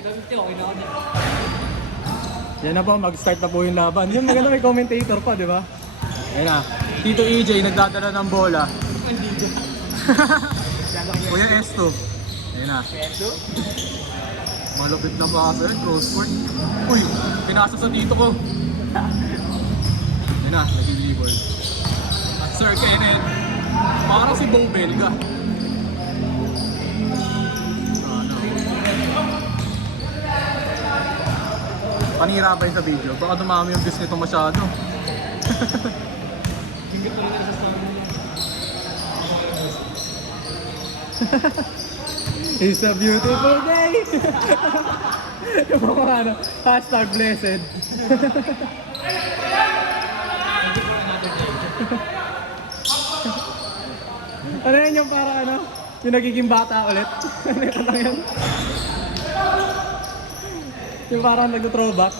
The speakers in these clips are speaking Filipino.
Kita 50, okay na ako dyan. Yan na po, mag-start na po yung laban. Yung maganda may commentator pa, di ba? Ayun na, Tito EJ nagdadala ng bola. Kuya S2. Ayun na. Malupit na pasa yun, cross court. Uy, pinasa sa dito ko. Ayun na, nag-i-ball. At Sir Kenneth, parang si Bong Belga. Panira ba yun sa video? Baka dumami yung views nito masyado. It's a beautiful day! Yung mga ano, hashtag blessed. Ano yan yung para ano? Yung nagiging bata ulit? Ano yung kanta yan? Yung parang nag-throwback.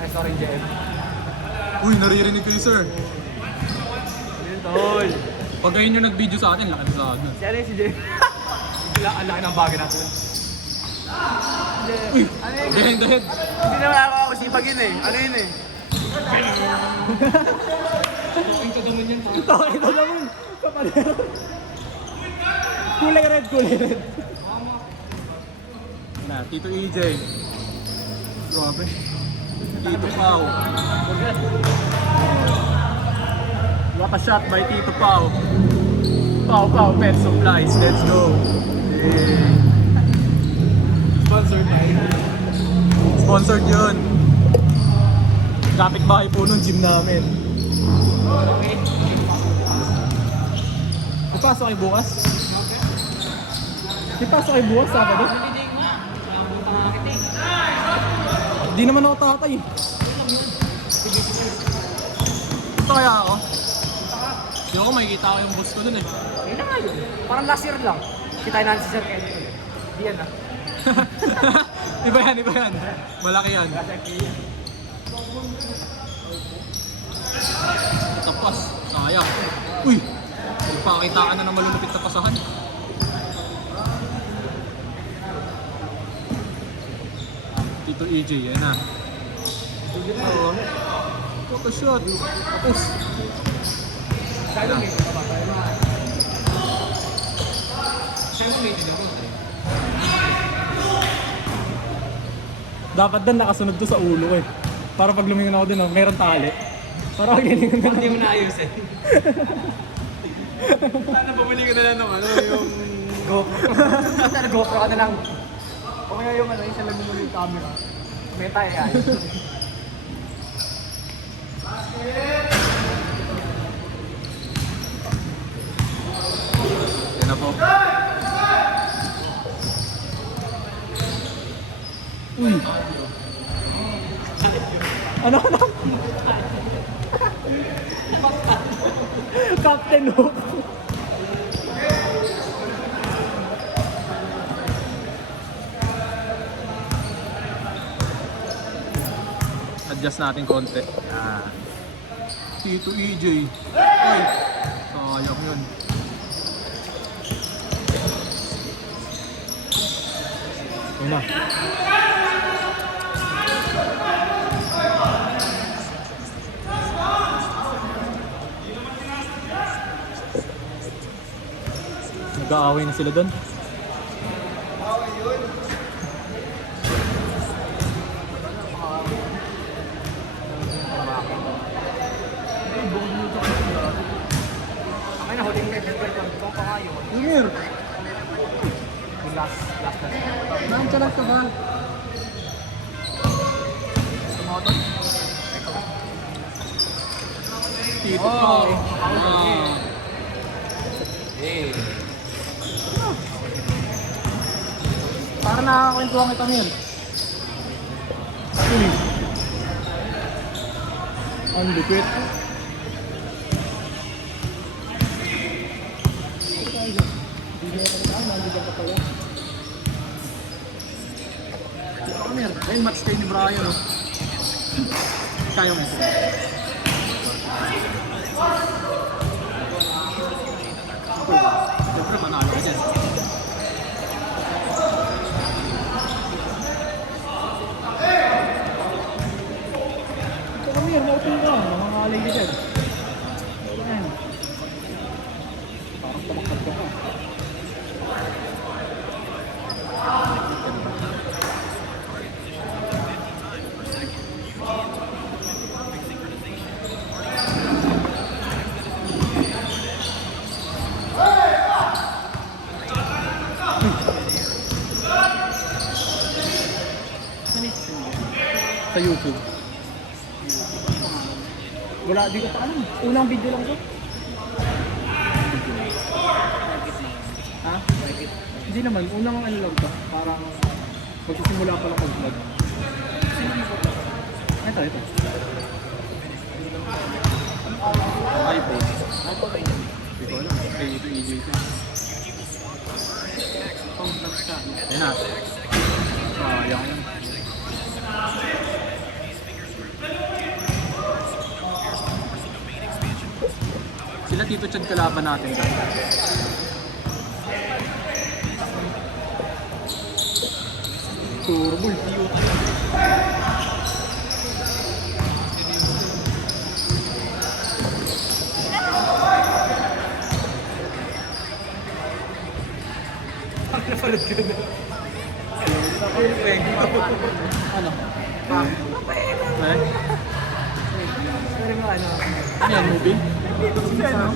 Ay, sorry, JM. Uy, naririnig kayo, sir. Yun, tol. Pag ganyan yung nag-video sa atin, laki sa atin. Si ano yun, si JM? Ang laki ng bagay natin. Uy, dead, dead. Hindi naman ako sipag yun eh. Ano yun eh? Ito naman yan. Ito naman. Kapalero. Kulay red, kulay red. Na, Tito EJ. Grabe. Tito Pao. What a shot by Tito Pao. Pao Pao Pet Supplies. Let's go. Yeah. Sponsored by. Sponsored yun. Kapit-bahay po nung gym namin. Okay. Ipasok kayo bukas? Ipasok kayo bukas, Sabado? Di naman ako tatay. Ito kaya ako? Hindi ako makikita ko yung boss ko dun eh. Ayun na nga yun. Parang last year lang. Kita natin si Sir Ken. Di yan ah. Iba yan, iba yan. Malaki yan. Tapos, sayang. Uy! Magpakitaan na ng malulupit na pasahan. Tito EJ, yan na. Oo. What a shot. Tapos. Yan na. Dapat din nakasunod to sa ulo eh. Para pag lumingon ako din, mayroong tali. Para pag lilingon na Hindi mo naayusin. Sana bumili ko na lang ng ano, yung GoPro. Sana GoPro ka na lang. O kaya yung ano, yung salamin mo yung camera. May tayo yan. Yan na po. Uy! Ano? Captain Hook! Adjust natin konti. Yan. Tito EJ. Ay! Sayang yun. Yun na. Nag-aaway na sila doon. Ang na, huling red belt lang. Ikaw pa nga yun. Junior! Yung last. Nang-chalag ka ba? Sumotot. Tito Pao. Para nakakakwentuhan kita ngayon. Uy. Ang lupit. Come here. Ayun, match kayo ni Brian, oh. Kaya mo ito. Siyempre, panalo ka dyan. Come here, mautin ka. Nangangalay ka dyan. Ayan. Parang tamakad ka ka. Sa YouTube. Wala, di ko pa alam. Unang video lang ko. Ha? Hindi naman, unang ano lang to. Parang magsisimula pa lang pag-vlog. Ito. iPhone. Hindi ko alam. Kaya ito EJ ito. Ayun na. Sayang yun. Sila Tito Chad kalaban natin dahil. Turbo. Napalad ka na. Ano? Eh? Sorry mo ano. Ano yan, movie? Siya no?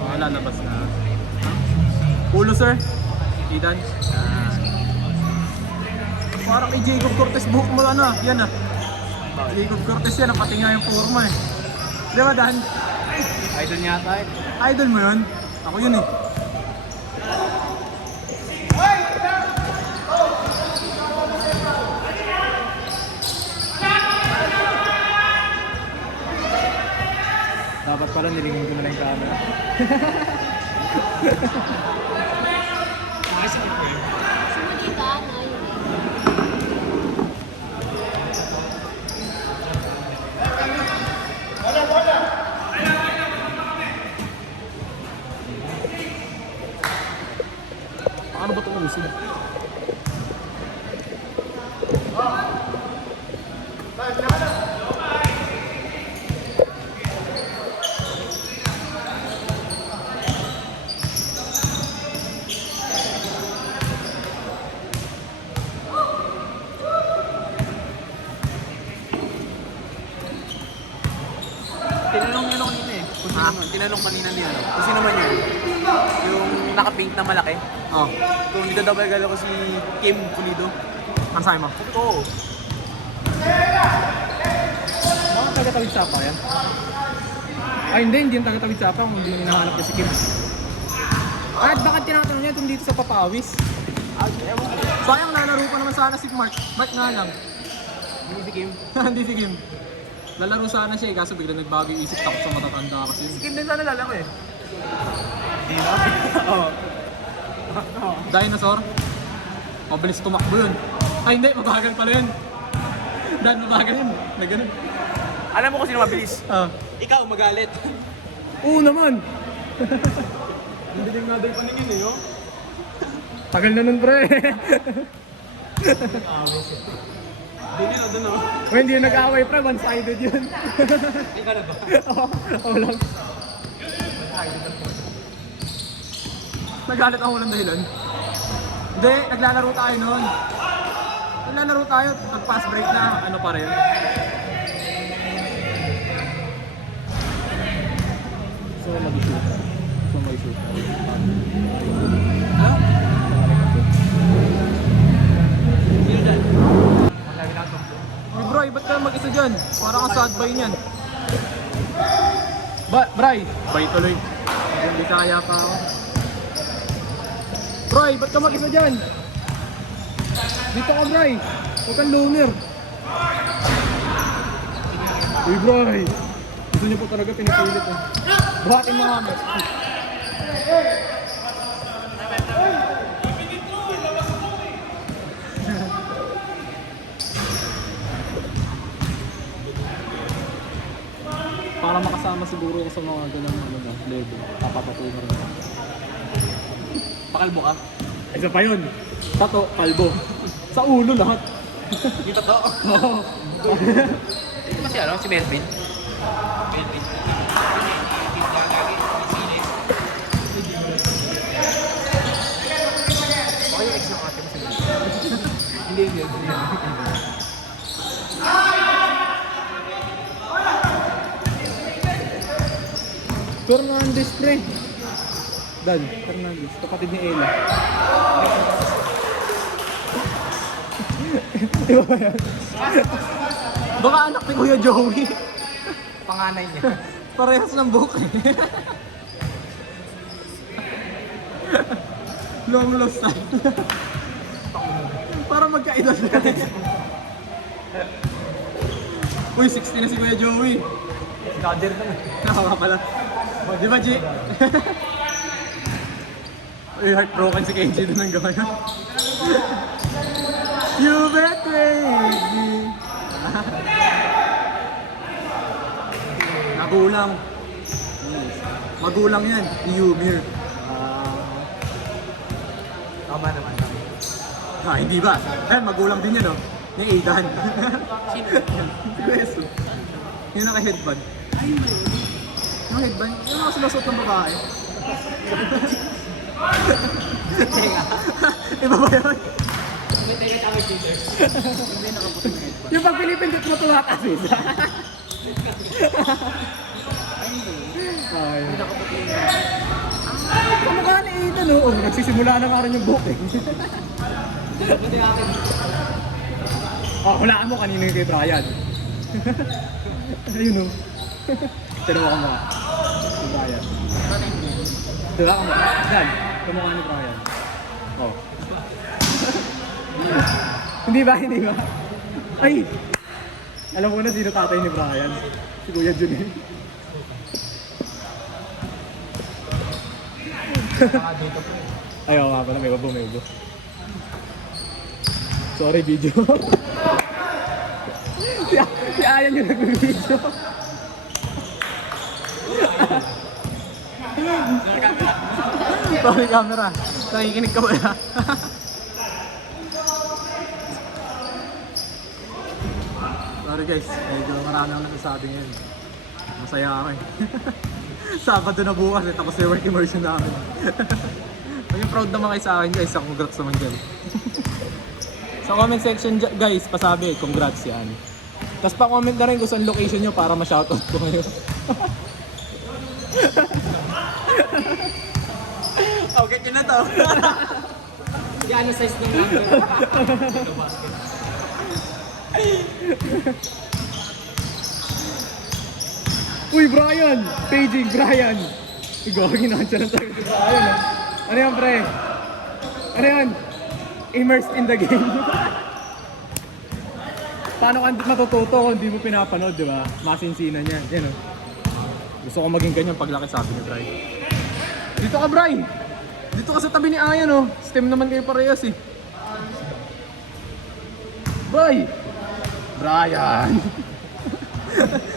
Oo, lalabas na. Ulo, sir? Ethan? Parang kay Jacob Cortez buhok mo ano, yan ah. Jacob Cortez yan, pati nga yung forma eh. Di ba, Dan? Idol niya tayo. Idol mo yun? Ako yun eh. Dapat pala nilingin ko na lang yung camera. Paano ba ito umusog? Tinanong niya kanina eh. Tinanong kanina niya. Kasi naman yun. Yung naka-pink na malaki. Oh, Kung nagdadabay ko si Kim Pulido. ang sabi mo? Oo. Mga taga-tawid sapa yan? Ay hindi yung taga-tawid sapa kung hindi mo hinahanap niya si Kim. At bakit tinatanong niya itong dito sa Papawis? Ewan ko. Sayang lalaro pa naman sana si Mark. Mark nga lang. Hindi si Kim. Hindi si Kim. Lalaro sana siya eh, kaso bigla nagbago yung isip, takot sa matatanda kasi. Si Kim din sana lalako eh. Hindi na? Oo. Dinosaur? Mabilis tumakbo yun. Ay hindi, mabagal pala yun. Dan, mabagal yun. Na ganun. Alam mo kung sino mabilis? Ah. Ikaw magalit. Oo naman. Hindi din nga doon paningin eh, oh. Tagal na nun pre. Hindi na doon, oh. O hindi yung nag-away pre, one-sided yun. Ikaw na ba? Oo lang. Nagalit ako ng dahilan. Hindi, naglalaro tayo noon. Naglalaro tayo, nag-pass break na, ano pa rin. So mag-shoot. So mag-shoot. Ha? Sino dyan? Malaki na ito. Hey bro, ba't ka mag-isa dyan? Parang ka sad boy niyan. Bray, bay tuloy. Hindi kaya pa ako. Bray, ba't ka mag-isa dyan? Dito ka Bray. Huwag kang loner. Uy Bray. Gusto niyo po talaga pinipilit eh. Buhatin mo kami. Para makasama siguro ako sa mga ganun ano na level. Papapatuloy na rin. Pakalbo ka? Isa pa yun. Tato, kalbo. Sa ulo lahat. Dito to? Oo. Ito ba si ano? Si Melvin? Melvin. Okay yung ex ng ate mo sa Hindi, hindi. Fernandez pre. Dan, Fernandez. Kapatid ni Ella. Di ba ba yan? Baka anak ni Kuya Joey. Panganay niya. Parehas ng buhok eh. Long lost time. Para magkaedad ka rin. Uy, 60 na si Kuya Joey. Dodger naman. Nakawa pala. O, di ba, G? Uy, heartbroken si Kenji doon ang gawa yun. You betrayed me. Nagulang. Magulang yan, ni Yumir. Tama naman. Ah, hindi ba? Eh, magulang din yan, oh. Ni Aidan. Sino? Si Beso. Yun naka-headband. Yung headband? Yung mga sinasot ng babae. Iba ba yun? Hindi nakaputi ng headband. Yung pag pinipindot mo tumatasis. Ay. Hindi nakaputi ng headband. Kamukha ni Aidan, oh. Nagsisimula na nga rin yung booking. Nakaputi natin. Oh, hulaan mo kanino yung kay Brian. Ayun, oh. Tinawa ka mo. Si Brian. Diba ka mo? Dan, kamukha ni Brian. Oh. Hindi ba? Hindi ba? Ay! Alam mo na sino tatay ni Brian. Si Kuya Junel. Dito po. Ayaw nga pala, may ubo, may ubo. Sorry, video. si Ayan yung nag-video. Sorry, camera. Nakikinig ka ba na? Sorry guys, medyo marami akong nasasabi ngayon. Masaya ako eh. Sabado na bukas eh, tapos yung work immersion namin. Maging proud naman kayo sa akin guys, congrats naman dyan. Sa comment section guys, pasabi, congrats yan. Tapos pa-comment na rin kung saan location nyo para ma-shoutout ko kayo. Okay, yun na to. Yan ang size ng number. Uy, Brian! Paging Brian! Igawagin naman siya ng talaga si Brian. Ah. Ano yan, pre? Ano yan? Immersed in the game. Paano ka matututo kung hindi mo pinapanood, di ba? Masinsinan yan. Yan, oh. Gusto ko maging ganyan paglaki, sabi ni Bri. Dito ka, Bri! Dito ka sa tabi ni Ayan, oh. Stem naman kayo parehas, eh. Bri! Brian!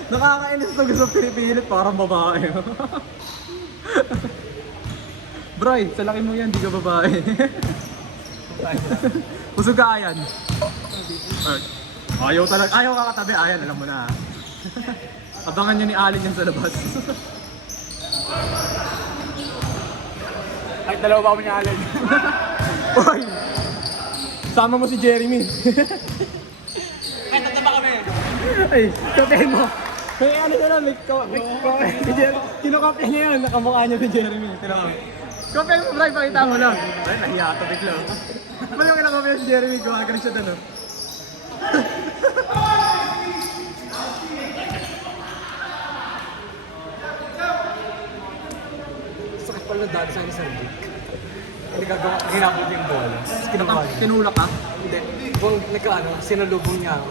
Nakakainis na gusto pinipilit parang babae. Bri, sa laki mo yan, di ka babae. Pusog ka, Ayan. Ayaw talaga, ayaw ka katabi, Ayan, alam mo na. Abangan nyo ni Alin yan sa labas. Ay, dalawa ba ako ni Alan? Uy! Sama mo si Jeremy. Ay, tataba kami. Ay, kapehin mo. May ano na lang, may kinokopya niya yun, nakamukha niya si Jeremy. Kapehin mo, Bri, pakita mo lang. Ay, nahiya ka, bigla. Ano yung kinokopya si Jeremy, gumagano siya doon, oh. Sakit pala na daan sa akin sa hindi. Hindi gagawa, hinabot yung bola. Tapos kinukuha niya. Tinulak ka? Hindi. Kung nagkaano, sinalubong niya ako.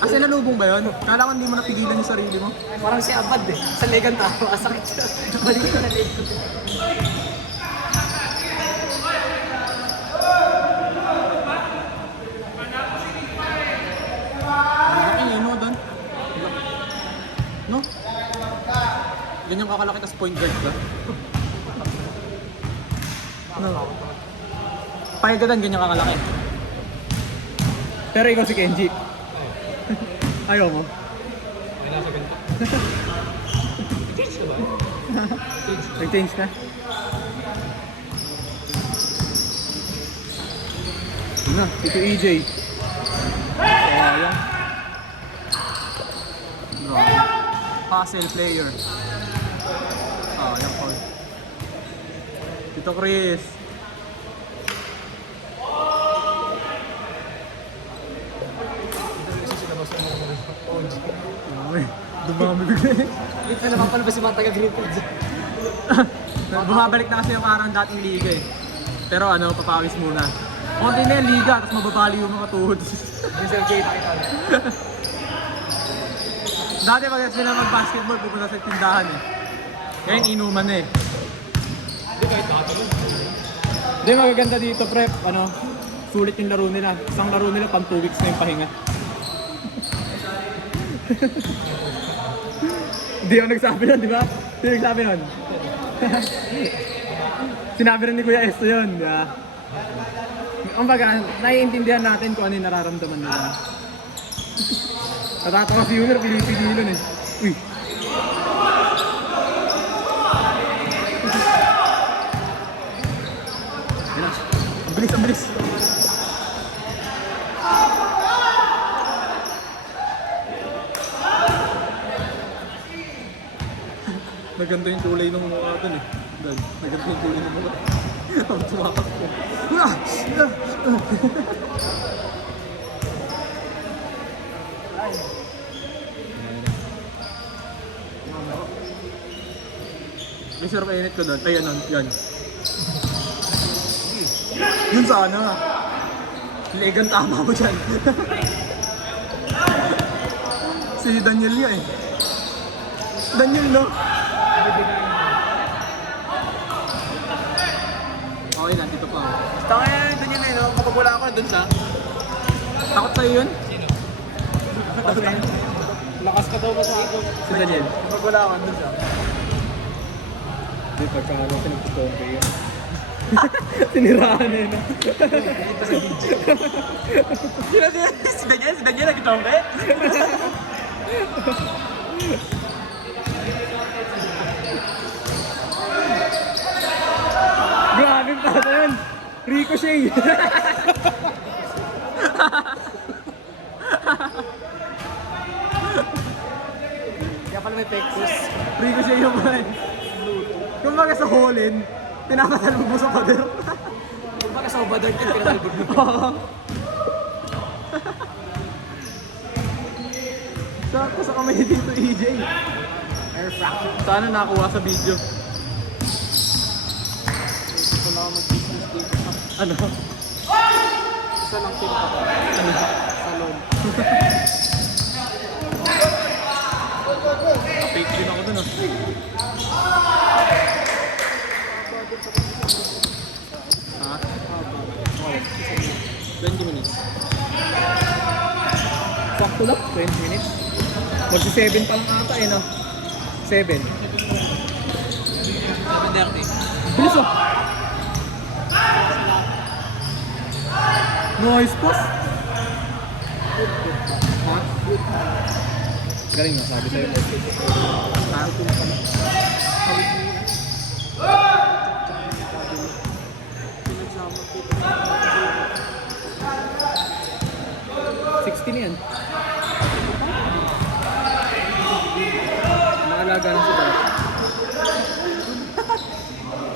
Ah, sinalubong ba yun? Kala ko hindi mo napigilan yung sarili mo. Parang si Abad eh. Sa legan tao, sakit siya. Balik ko na leg ko. Ano doon? No? Ganyan kakalaki tas point guard ka. No. Pahigadan, ganyan kakalaki. Pero ikaw si Kenji. Ayaw mo? Ay, nasa ganito. I-change na ba? Nag-change na? Yun na, ito EJ. Sayang. Grabe. Puzzle player. Sayang, Paul. Tito Chris. Dumami. Dumami bigla eh. Wait na naman pala ba si mga taga-Greenfield? Bumabalik na kasi yung parang dating liga eh. Pero ano, papawis muna. Konti na yung liga, tapos mababali yung mga tuhod. Yung sa kita kita. Dati pag sila mag-basketball, pupunta sa tindahan eh. Ngayon inuman na eh. Hindi kahit nakatulog. Hindi, magaganda dito prep, ano, sulit yung laro nila. Isang laro nila, pang 2 weeks na yung pahinga. Hindi ako nagsabi nun, di ba? Hindi ako nagsabi nun. Sinabi rin ni Kuya Esto yun, di ba? Ang baga, naiintindihan natin kung ano yung nararamdaman nila. Natatawa si Junior, pili-pili nun eh. Uy! Yan na. Ang bilis, ang bilis! Naganda yung kulay ng mukha dun eh. Naganda yung kulay ng mukha. Ang tumakot ko. May sarap init ko doon. Ay, yan. Yun sana. Legan tama mo dyan. Si Daniel nga eh. Daniel no? Okay, nandito pa ako. Tanga yan, Daniel eh, no? Kapag wala ako, dun sa... Takot sa'yo yun? Lakas ka daw ba sa ako? Si Daniel. Kapag wala ako, dun sa... Hindi, pagkakala ko nagtutombe yun. Siniraan eh, no? Si Daniel nag-tombe? Grabe pa ito yun! Ricochet! Kaya pala may pektos. Ricochet yung man. Kung baga sa Holland, tinapatalbog mo sa pader. Kung baka sa Obador, pinatalbog mo. Oo. Sakto sa kamay dito, EJ. Air fracture. Sana nakuha sa video. Wala ako mag-business dito. Ano? Isa lang pinaka ko. Ano? Salon. Fake din ako dun ah. Ha? 20 minutes. Sakto lang, 20 minutes. Magsi-7 pa lang ata eh, no? 7. Bilis oh! Nice pass! Ha? Galing na, sabi sa'yo. Ha? 60 na yan. Maalaga na sa balat.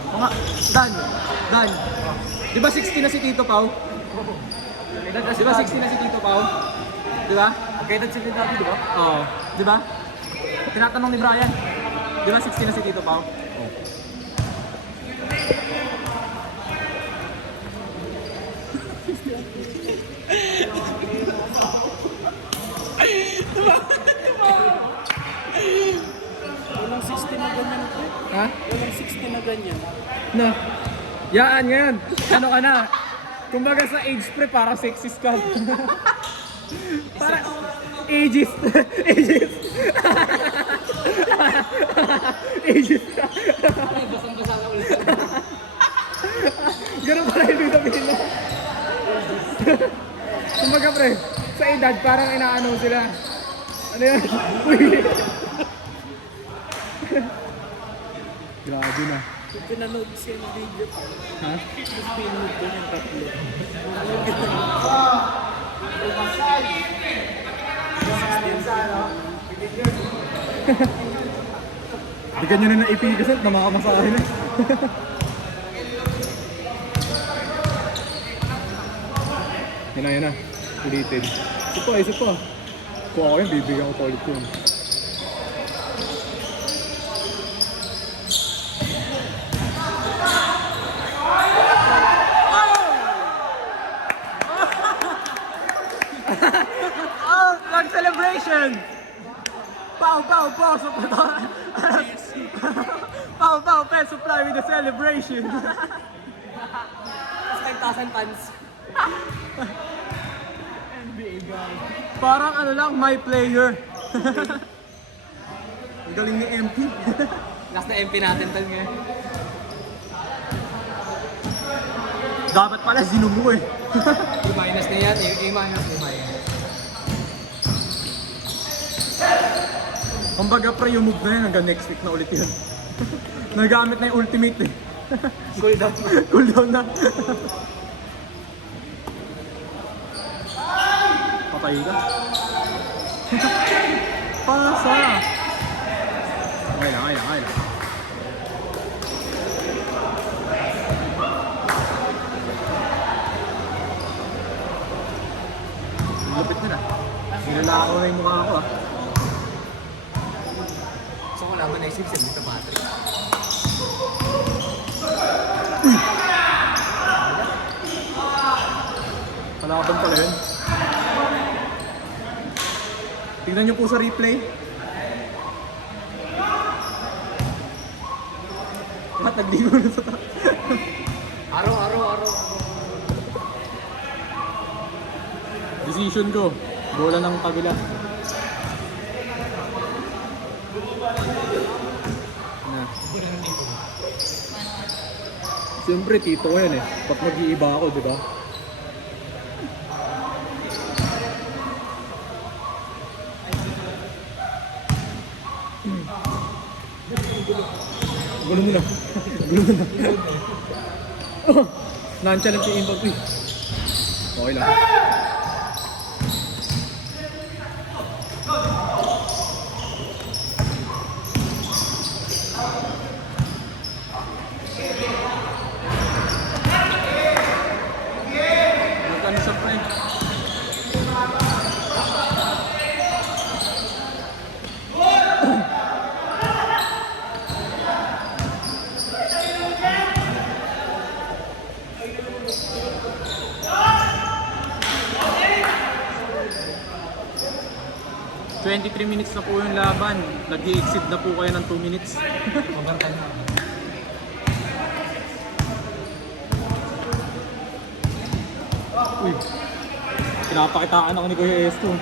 O nga, Dan. Di ba 60 na si Tito Pao? Di ba 60 na si Tito Pao? Di ba? Magkaitan sila dati, di ba? Oo. Di ba? Tinatanong ni Brian. Di ba 60 na si Tito Pao? Oo. Walang 60 na ganyan. Ha? Walang 60 na ganyan. No. Yan, yan. Ano ka na? Kumbaga sa age pre, parang sexist ka. Parang ageist. Ageist. Ages ka. Ay, basang-basa ka ulit. Ganun pala yung sabihin mo. Kumbaga pre, sa edad parang inaano sila. Ano yun? Uy! Grabe na. Pinanood siya ng video. Ha? Tapos pinanood ko ng tatlo. Bigyan nyo na ng 80% na makamasahe na. Yan na. Ulitin. Isa pa. Kung ako yun, bibigyan ko pa ulit yun. Oh, flag celebration! Pow, pow, pow, pow, pow, pet supply with the celebration. Tapos 5,000 fans. NBA guys. Parang ano lang, my player. Ang galing ni MP. Last na MP natin tal ngayon. Dapat pala zinumo eh. A- na yan. A-. Kumbaga pre, yung move na yan hanggang next week na ulit yun. Nagamit na yung ultimate eh. Cool down. Cool down na. Patay ka. Pasa! Okay lang. Lupit nila. Nilalakaw na yung mukha ko ah. So kung laban na isip dito Patrick. Kalaban pala yun. Tignan nyo po sa replay. Lahat nagligo na sa taas. Araw. Decision ko. Bola ng kabila. Na. Siyempre, tito ko yan eh. Pag mag-iiba ako, di ba? Gulo mo na. Oh, nonchalant yung impact eh. Okay lang. Magkano sa pre? ...23 minutes na po yung laban. Nag-i-exceed na po kayo ng 2 minutes. Overtime na. Uy, pinapakitaan ako ni Kuya Esto.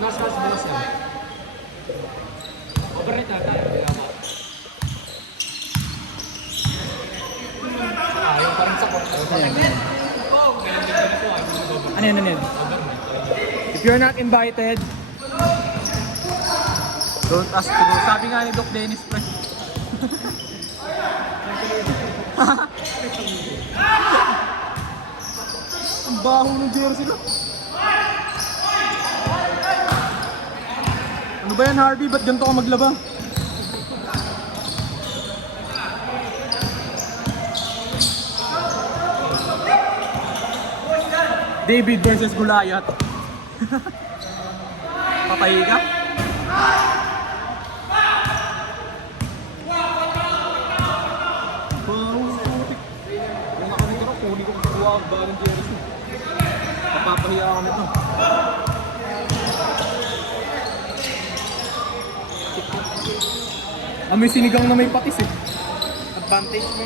Nas bukas yan. Overnight na tayo. Ayaw pa rin sa court. Ano yan? If you're not invited, Don't ask to go. Sabi nga ni Doc Dennis, pre. Ang baho ng jersey ko. Ano ba yan, Harvey? Ba't ganito ka maglaba? David versus Goliath. Patay ka? Putik. Kung nakamit ako, kunin ko sa kuha ang ba ng jersey. Napapahiya ako nito. May sinigang na may patis eh. Advantage mo.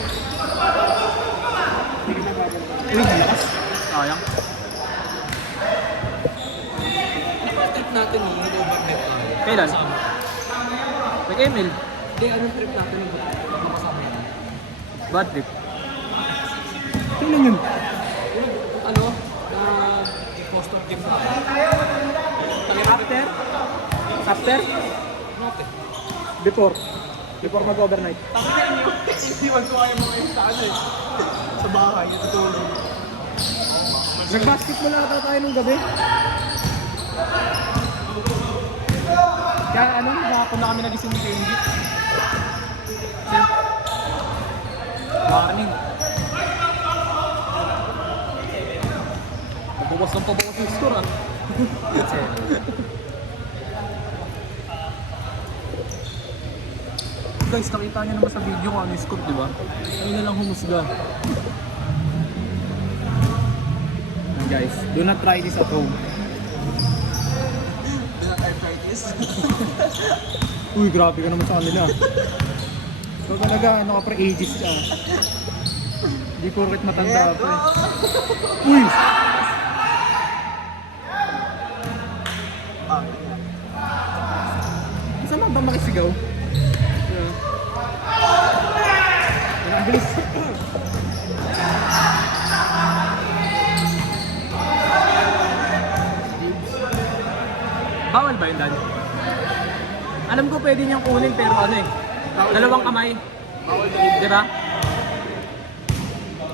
Uy, malakas. Sayang. natin nung nag-overnight tayo. Kailan? Kasama. Nag-email. Hindi, anong trip natin nung kasama natin? Bad trip. Tingnan yun. Ano? Na i-post of game natin. After? After? Natin. Before. Before mag-overnight. Tapos iniwan ko kayo mga sa ano eh. Sa bahay, natutulog. Nag-basketball ata tayo nung gabi. Kaya ano, nakapon na kami nagising ni Kenji. Warning. Pabukas ng pabukas yung score ah. Guys, nakita niyo naman sa video kung ano yung score, di ba? Ano na lang humusga. And guys, do not try this at home. Do not try this. Uy, grabe ka naman sa kanila. So talaga, ano ka pre, ages ka. Hindi porket matanda pre. Uy! Isa lang ba makisigaw? Ang bilis. Bawal ba yun, Dan? Alam ko pwede niyang kunin pero ano eh. Dalawang kamay. Di ba?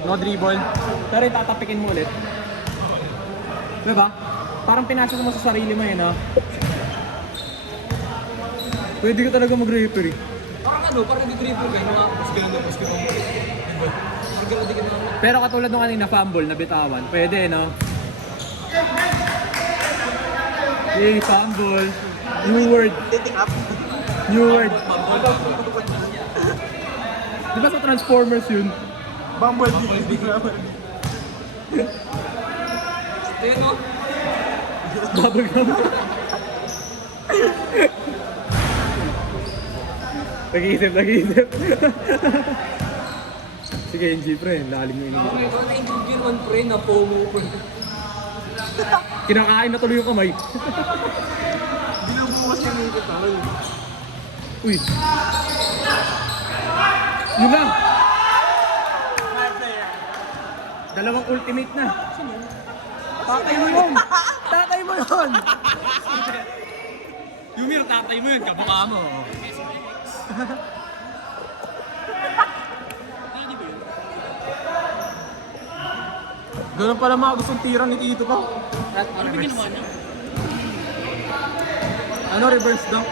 No dribble. Pero yung tatapikin mo ulit. Di ba? Parang pinasok mo sa sarili mo eh, no? Pwede ka talaga mag-referee. Parang ano, parang nag-dribble kayo, nakapos kayo na, tapos kayo na. Diba? Parang di ka na. Pero katulad nung kanina fumble na bitawan, pwede no? Yay, fumble. New word. New word. Di ba sa Transformers yun? Bumblebee. Ayun no? Bubblegum. Nag-iisip. Sige, NG pre, lalim mo Ako iniisip. ito, na-injured yun man pre, na FOMO pre. Kinakain na tuloy yung kamay. Binubukas yung ngipit tawal. Uy. Yun na. Dalawang ultimate na. Tatay mo yun. Tatay mo yun. Yumir, tatay mo yun, kabaka mo. Ganun pala mga gustong tira ni Tito pa. Ano ba ginawa niya? Ano, reverse daw?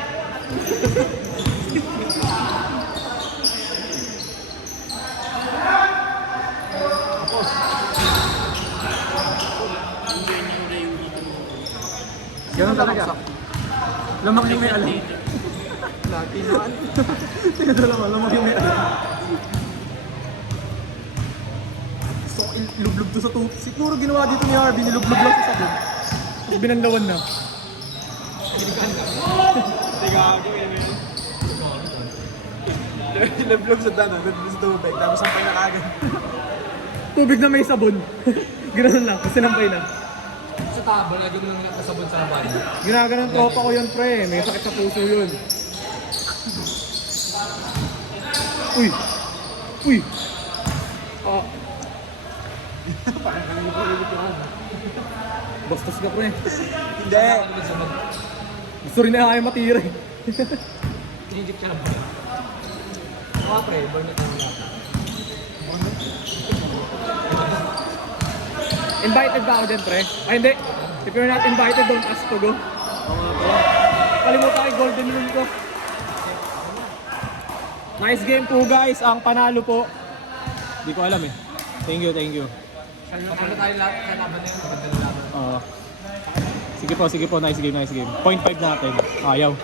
Ganun talaga. Lamak yung may alam. Lagi na ano. Ito naman, lamak yung may alam. So, ilublog to sa tubig. Siguro ginawa dito ni Harvey, nilublog lang sa sabon. Tapos binanlawan na. Hindi ka ako yun. Nablog sa dana, nablog sa tubig, tapos sampay na kagad. Tubig na may sabon. Ganoon lang, kasi nampay na. Sa tabo, lagi mo lang nakasabon sa laban. Ginaganon tropa ko yun, pre. May sakit sa puso yun. Uy! Uy! Ah. Parang kami ko ulit yung ano. Bastos ka, pre. Hindi! Gusto rin na kaya matira eh. Tinigip siya lang ba? Mga pre, burn it naman natin. Invited ba ako dyan, pre? Ay, hindi. If you're not invited, don't ask to go. Kalimutan kay golden rule ko. Nice game po, guys. Ang panalo po. Hindi ko alam eh. Thank you. Kapag tayo lahat sa laban na yun, maganda na laban. Sige po. Nice game. 0.5 natin. Ayaw.